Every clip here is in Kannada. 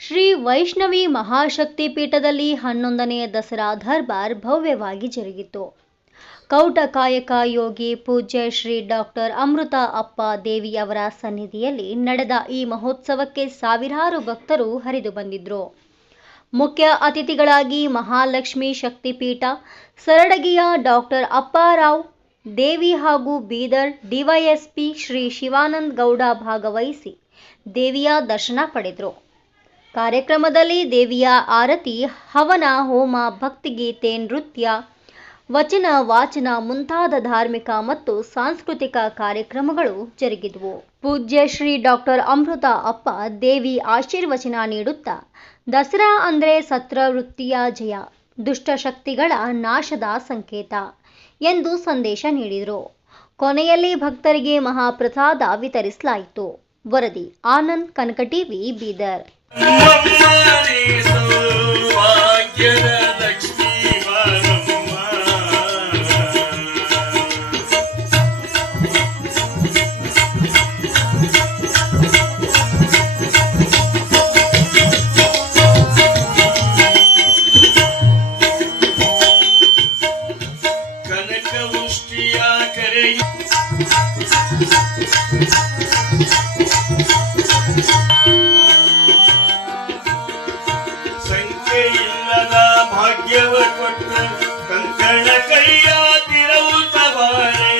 ಶ್ರೀ ವೈಷ್ಣವಿ ಮಹಾಶಕ್ತಿ ಪೀಠದಲ್ಲಿ 11ನೇ ದಸರಾ ದರ್ಬಾರ್ ಭವ್ಯವಾಗಿ ಜರುಗಿತು. ಕೌಟ ಕಾಯಕ ಯೋಗಿ ಪೂಜ್ಯ ಶ್ರೀ ಡಾಕ್ಟರ್ ಅಮೃತ ಅಪ್ಪ ದೇವಿ ಅವರ ಸನ್ನಿಧಿಯಲ್ಲಿ ನಡೆದ ಈ ಮಹೋತ್ಸವಕ್ಕೆ ಸಾವಿರಾರು ಭಕ್ತರು ಹರಿದು ಬಂದಿದ್ರು. ಮುಖ್ಯ ಅತಿಥಿಗಳಾಗಿ ಮಹಾಲಕ್ಷ್ಮಿ ಶಕ್ತಿಪೀಠ ಸರಡಗಿಯ ಡಾಕ್ಟರ್ ಅಪ್ಪಾರಾವ್ ದೇವಿ ಹಾಗೂ ಬೀದರ್ ಡಿವೈಎಸ್ಪಿ ಶ್ರೀ ಶಿವಾನಂದ ಗೌಡ ಭಾಗವಹಿಸಿ ದೇವಿಯ ದರ್ಶನ ಪಡೆದರು. ಕಾರ್ಯಕ್ರಮದಲ್ಲಿ ದೇವಿಯ ಆರತಿ, ಹವನ, ಹೋಮ, ಭಕ್ತಿಗೀತೆ, ನೃತ್ಯ, ವಚನ ವಾಚನ ಮುಂತಾದ ಧಾರ್ಮಿಕ ಮತ್ತು ಸಾಂಸ್ಕೃತಿಕ ಕಾರ್ಯಕ್ರಮಗಳು ಜರುಗಿದವು. ಪೂಜ್ಯ ಶ್ರೀ ಡಾಕ್ಟರ್ ಅಮೃತ ಅಪ್ಪ ದೇವಿ ಆಶೀರ್ವಚನ ನೀಡುತ್ತಾ, ದಸರಾ ಅಂದರೆ ಸತ್ರವೃತ್ತಿಯ ಜಯ, ದುಷ್ಟಶಕ್ತಿಗಳ ನಾಶದ ಸಂಕೇತ ಎಂದು ಸಂದೇಶ ನೀಡಿದರು. ಕೊನೆಯಲ್ಲಿ ಭಕ್ತರಿಗೆ ಮಹಾಪ್ರಸಾದ ವಿತರಿಸಲಾಯಿತು. ವರದಿ ಆನಂದ್, ಕನಕ ಟಿವಿ, ಬೀದರ್. ಸಂಖ್ಯೆಯಿಲ್ಲದ ಭಾಗ್ಯವ ಕೊಟ್ಟು ಕಂಕಣ ಕೈಯ ತಿರವುತ್ತವಾರೆ.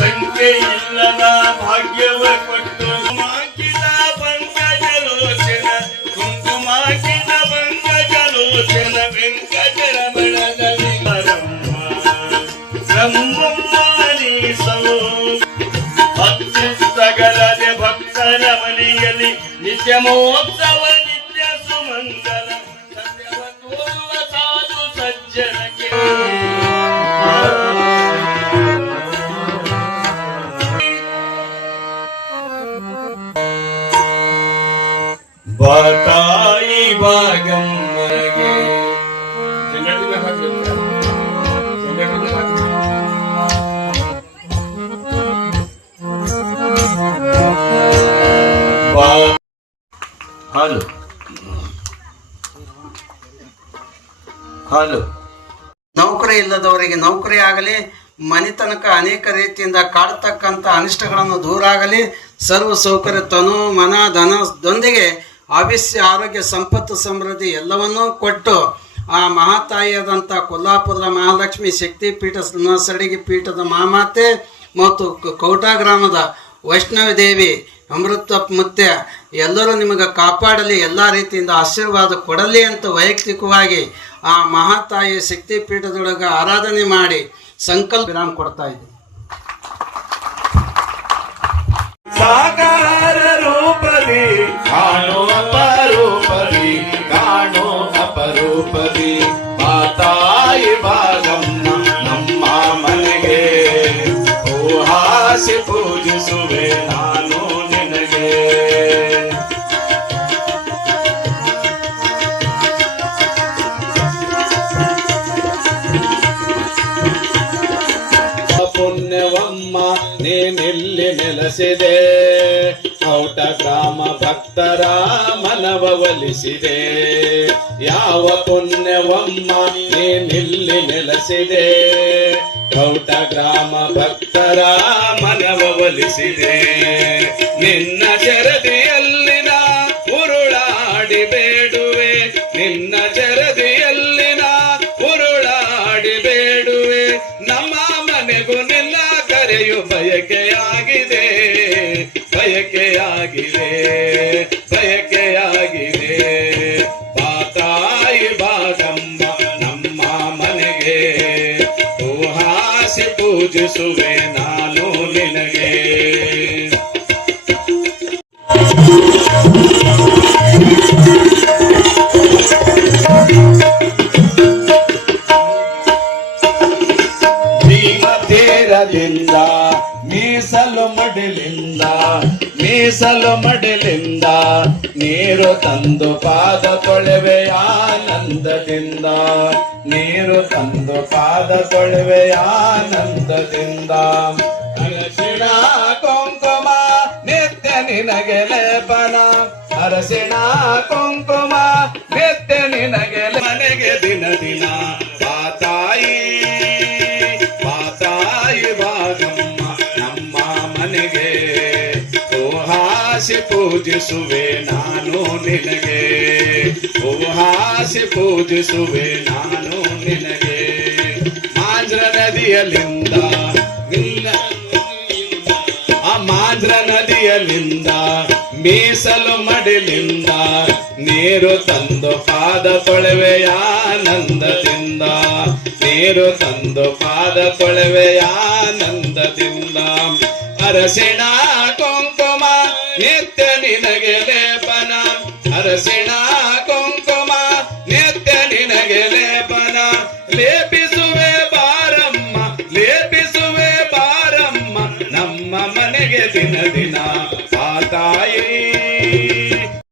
ಸಂಖ್ಯೆಯಿಲ್ಲದ ಭಾಗ್ಯವ ಕೊಟ್ಟು ಕುಂಕುಮಾಂಕಿತ ಪಂಕಜಲೋಚನ, ಕುಂಕುಮಾಂಕಿತ ಪಂಕಜಲೋಚನ ವೆಂಕಟರಮಣದ ವಿರಮ್ಮ ಬ್ರಹ್ಮಮ್ಮನೀಸೋ ಭಕ್ತಿಸ್ತಗಲದೆ ಭಕ್ತರ ಮನೆಯಲ್ಲಿ ನಿತ್ಯ ಮಹೋತ್ಸವ, ನಿತ್ಯ ಸುಮಂಗಲ, ಸತ್ಯವ ತೋರುವ ಸಾಧು ಸಜ್ಜನಕ್ಕೆ ಬಾತಾಯಿ ಭಾಗಮ್ಮನಿಗೆ ಹಲೋ. ನೌಕರಿ ಇಲ್ಲದವರಿಗೆ ನೌಕರಿ ಆಗಲಿ, ಮನೆತನಕ ಅನೇಕ ರೀತಿಯಿಂದ ಕಾಡತಕ್ಕಂಥ ಅನಿಷ್ಟಗಳನ್ನು ದೂರ ಆಗಲಿ, ಸರ್ವ ಸೌಕರ್ಯ ತನು ಮನ ಧನದೊಂದಿಗೆ ಆಯುಷ್ಯ ಆರೋಗ್ಯ ಸಂಪತ್ತು ಸಮೃದ್ಧಿ ಎಲ್ಲವನ್ನೂ ಕೊಟ್ಟು ಆ ಮಹಾತಾಯಿಯಾದಂಥ ಕೊಲ್ಲಾಪುರದ ಮಹಾಲಕ್ಷ್ಮಿ ಶಕ್ತಿ ಪೀಠ ಸರಡಗಿ ಪೀಠದ ಮಹಾಮಾತೆ ಮತ್ತು ಕೌಟಾ ಗ್ರಾಮದ ವೈಷ್ಣವಿ ದೇವಿ ಅಮೃತ ಮುತ್ಯ ಎಲ್ಲರೂ ನಿಮಗೆ ಕಾಪಾಡಲಿ, ಎಲ್ಲ ರೀತಿಯಿಂದ ಆಶೀರ್ವಾದ ಕೊಡಲಿ ಅಂತ ವೈಯಕ್ತಿಕವಾಗಿ ಆ ಮಹಾತಾಯಿ ಶಕ್ತಿ ಪೀಠದೊಳಗೆ ಆರಾಧನೆ ಮಾಡಿ ಸಂಕಲ್ಪ ವಿರಾಮ ಕೊಡ್ತಾ ಇದ್ದೀವಿ. ಸಾಕಾರ ರೂಪದಿ ಕಾಣೋ ಅಪರೂಪದಿ, ಕಾಣೋ ಅಪರೂಪದಿ ಮಾತಾಯಿ ಭಾಗಮ್ಮ ನಮ್ಮ ಮನೆಗೆ ಊಹಾಸಿ ಪೂಜಿಸುವೆ ನಾನು ನಿನಗೆ. ಪುಣ್ಯವಮ್ಮ ನೀನಿಲ್ಲಿ ನೆಲೆಸಿದೆ, ಕೌಟ ಗ್ರಾಮ ಭಕ್ತರ ಮನವ ಒಲಿಸಿದೆ. ಯಾವ ಪುಣ್ಯವಮ್ಮ ನೀನಿಲ್ಲಿ ನೆಲೆಸಿದೆ, ಕೌಟ ಗ್ರಾಮ ಭಕ್ತರ ಮನವ ಒಲಿಸಿದೆ. ನಿನ್ನ ಜರದಿಯಲ್ಲಿನ ಉರುಳಾಡಿ ಬೇಡುವೆ, ನಿನ್ನ ಜರದಿಯಲ್ಲಿನ ಉರುಳಾಡಿ ಬೇಡುವೆ. ನಮ್ಮ ಮನೆಗೂ ನಿನ್ನ ಕರೆಯು ಬಯಕೆಯಾಗಿದೆ, ಬಯಕೆಯಾಗಿದೆ, ಬಯಕೆಯಾಗಿದೆ. ಬಾತಾಯಿ ಭಾಗಮ್ಮ ನಮ್ಮ ಮನೆಗೆ ಊಹಾಸಿ ಪೂಜಿಸುವೆ ನಾನು ನಿನಗೆ. ತೀರದಿಂದ ಮೀಸಲು ಮಡಿಲಿಂದ, ಮೀಸಲು ಮಡಿಲಿಂದ ನೀರು ತಂದು ಪಾದ ತೊಳೆವೆ ಆನಂದದಿಂದ, ನೀರು ತಂದು ಪಾದ ತೊಳೆವೆ ಆನಂದದಿಂದ. ಅರಶಿಣ ಕುಂಕುಮ ನಿನಗೆ ಲೇಪನ ಅರಸಿಣ ಕುಂಕುಮ ನಿತ್ಯ ನಿನಗೆ ಮನೆಗೆ ದಿನ ದಿನ ಬಾತಾಯಿ ಭಾಗಮ್ಮ ನಮ್ಮ ಮನೆಗೆ ಹಾಸಿ ಪೂಜಿಸುವೆ ನಾನು ನಿನಗೆ ಹಾಸಿ ಪೂಜಿಸುವೆ ನಾನು ನಿನಗೆ ಮಾಂಜ್ರ ನದಿಯಲಿಂದ ಮಾಂಜ್ರ ನದಿಯಲಿಂದ ಮೀಸಲು ಮಡಿಲಿಂದ ನೀರು ತಂದು ಪಾದ ತೊಳೆವೆಯ ಆನಂದದಿಂದ ನೀರು ತಂದು ಪಾದ ತೊಳೆವೆಯ ಆನಂದದಿಂದ ಅರಸಿಣ ಕುಂಕುಮ ನಿತ್ಯ ನಿನಗೆ ಲೇಪನ ಅರಸಿಣ ಕುಂಕುಮ ನಿತ್ಯ ನಿನಗೆ ಲೇಪನ ಲೇಪಿಸುವೆ ಬಾರಮ್ಮ ಲೇಪಿಸುವೆ ಬಾರಮ್ಮ ನಮ್ಮ ಮನೆಗೆ ದಿನ ದಿನ